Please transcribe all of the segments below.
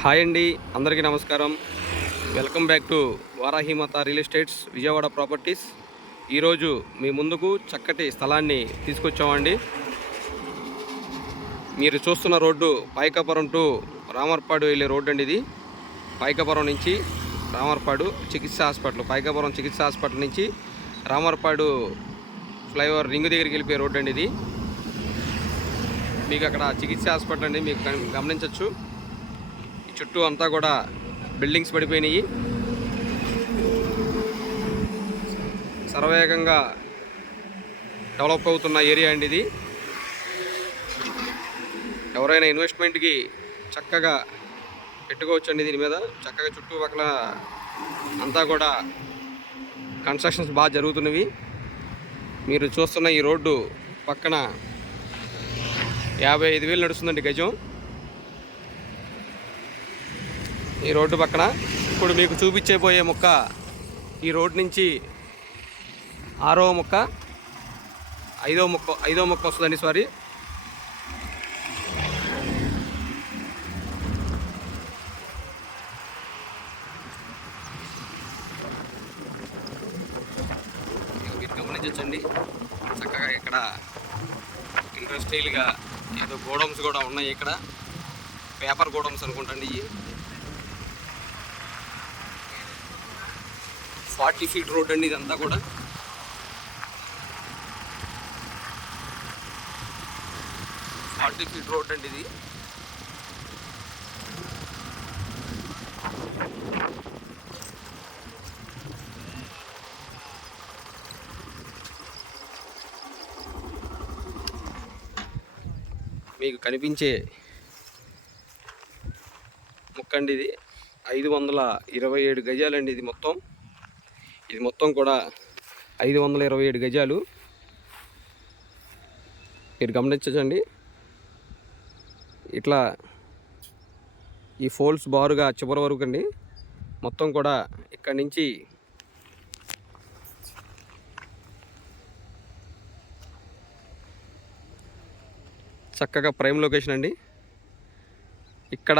Hi అండి, అందరికీ నమస్కారం. Welcome back to Varahi Mata real estates Vijayawada properties. ఈరోజు మీ ముందుకు చక్కటి స్థలాన్ని తీసుకొచ్చామండి. మీరు చూస్తున్న రోడ్డు పాయకాపురం టు రామర్పాడు వెళ్ళే రోడ్డు అండి. ఇది పాయకాపురం నుంచి రామర్పాడు చికిత్సా హాస్పిటల్, పాయకాపురం చికిత్సా హాస్పిటల్ నుంచి రామర్పాడు ఫ్లైఓవర్ రింగ్ దగ్గరికి వెళ్ళిపోయే రోడ్డు అండి. ఇది మీకు అక్కడ చికిత్సా హాస్పిటల్ అండి, మీకు గమనించవచ్చు. చుట్టూ అంతా కూడా బిల్డింగ్స్ పడిపోయినాయి. సర్వేగంగా డెవలప్ అవుతున్న ఏరియా అండి ఇది. ఎవరైనా ఇన్వెస్ట్మెంట్కి చక్కగా పెట్టుకోవచ్చండి. దీని మీద చక్కగా చుట్టుపక్కల అంతా కూడా కన్స్ట్రక్షన్స్ బాగా జరుగుతున్నవి. మీరు చూస్తున్న ఈ రోడ్డు పక్కన 55,000 నడుస్తుందండి గజం. ఈ రోడ్డు పక్కన ఇప్పుడు మీకు చూపించేపోయే మొక్క ఈ రోడ్డు నుంచి 6వ మొక్క 5వ మొక్క వస్తుందండి. సారీ, మీరు గమనించండి. చక్కగా ఇక్కడ ఇండస్ట్రియల్గా ఏదో గోడౌన్స్ కూడా ఉన్నాయి. ఇక్కడ పేపర్ గోడౌన్స్ అనుకుంటండి. ఇవి 40 ఫీట్ రోడ్ అండి. ఇదంతా కూడా 40 ఫీట్ రోడ్ అండి. ఇది మీకు కనిపించే మొక్క అండి. ఇది 527 గజాలండి. ఇది మొత్తం కూడా 527 గజాలు. మీరు గమనించండి. ఇట్లా ఈ ఫోల్స్ బారుగా చివరి వరకు అండి. మొత్తం కూడా ఇక్కడి నుంచి చక్కగా ప్రైమ్ లొకేషన్ అండి. ఇక్కడ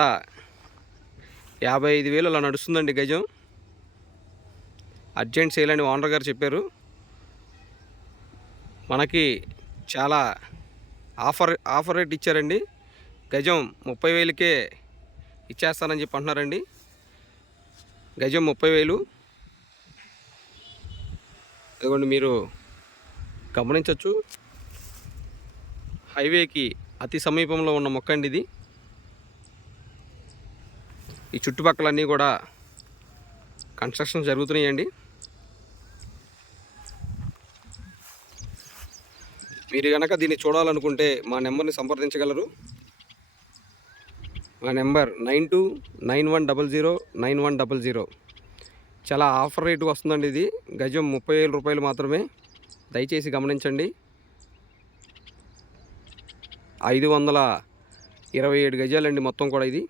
55,000 అలా నడుస్తుందండి గజం. అర్జెంట్ సేల్ అని ఓనర్ గారు చెప్పారు. మనకి చాలా ఆఫర్ రేట్ ఇచ్చారండి. గజం 30,000కే ఇచ్చేస్తానని చెప్పి అంటున్నారండి. గజం 30,000. అదిగోండి, మీరు గమనించవచ్చు. హైవేకి అతి సమీపంలో ఉన్న మొక్క అండి ఇది. ఈ చుట్టుపక్కలన్నీ కూడా కన్స్ట్రక్షన్ జరుగుతున్నాయండి. మీరు కనుక దీన్ని చూడాలనుకుంటే మా నెంబర్ని సంప్రదించగలరు. మా నెంబర్ 9291009100. చాలా ఆఫర్ రేటు వస్తుందండి. ఇది గజం 30,000 రూపాయలు మాత్రమే. దయచేసి గమనించండి. 527 గజాలండి మొత్తం కూడా ఇది.